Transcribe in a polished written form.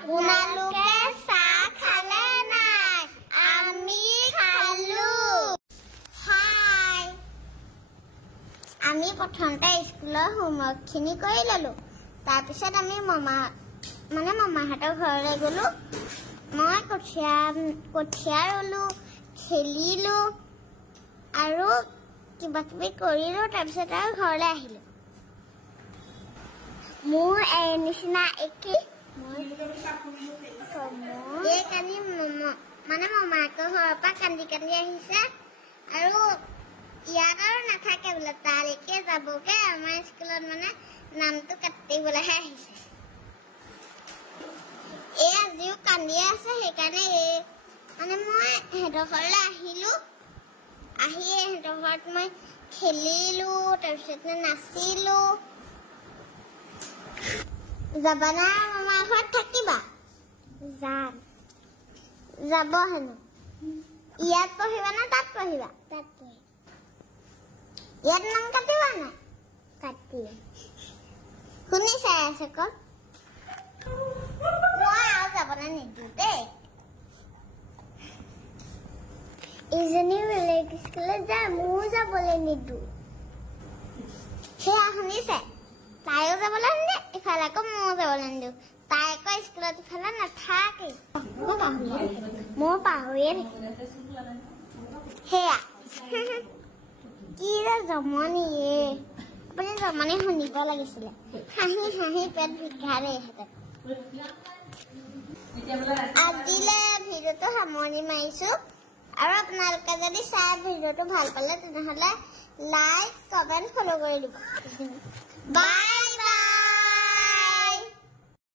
আপোনালোকে চাহ খালে নাই? আমি খালো। হাই, আমি প্ৰথমতে স্কুলৰ হোমৱৰ্কখিনি কৰি ললো। তাৰপিছত আমি মামাহঁতৰ ঘৰলৈ গলো। মই কঠীয়া ৰুলো, খেলিলো আৰু কিবা কিবি কৰিলো। তাৰপিছত আৰু ঘৰলৈ আহিলো। মোৰ এই নিচিনা একেই কালি মামাকৰ ঘৰৰ পৰা কান্দি কান্দি আহিছে আৰু ইয়াত আৰু নাথাকে বোলে, তালৈকে যাবগে। আমাৰ স্কুলত নামটো কাটিবলৈহে আহিছে। এই আজিও কান্দিয়ে আছে। সেইকাৰণে মই সিহঁতৰ ঘৰলৈ আহিলো। আহি সিহঁতৰ ঘৰত মই খেলিলো, তাৰপিছত নাচিলো। যাবা না মামাৰ ঘৰত থাকিবা? যাম। যাব হেনো। ইয়াত পঢ়িবা না তাত পঢ়িবা? তাত পঢ়িবা। ইয়াত নাম কাটিবা নাই? কাটিম। শুনি চাই আছে কল? মই আৰু যাবলৈ নিদিওঁ দেই। ইজনী বেলেগ স্কুলত যায়, ময়ো যাবলৈ নিদিওঁ। সেয়া শুনিছে? তাইও যাবলৈ নিদিয়ে, ইফালে আকৌ ময়ো যাবলৈ নিদিওঁ। তাই আকৌ স্কুলত ইফালে নাথাকে। মই পাহৰিয়ে থাকিম। সেয়া কি যে জমনি। আপুনি জমনি শুনিব লাগিছিলে। হাঁহি হাঁহি পেট ভিক্ষাৰে ইহঁতে। আজিলৈ ভিডিঅ'টো সামৰণি মাৰিছো। আৰু আপোনালোকে যদি চাই ভিডিঅ'টো ভাল পালে তেনেহ'লে লাইক, কমেণ্ট, ফ'ল' কৰি দিব। বাই।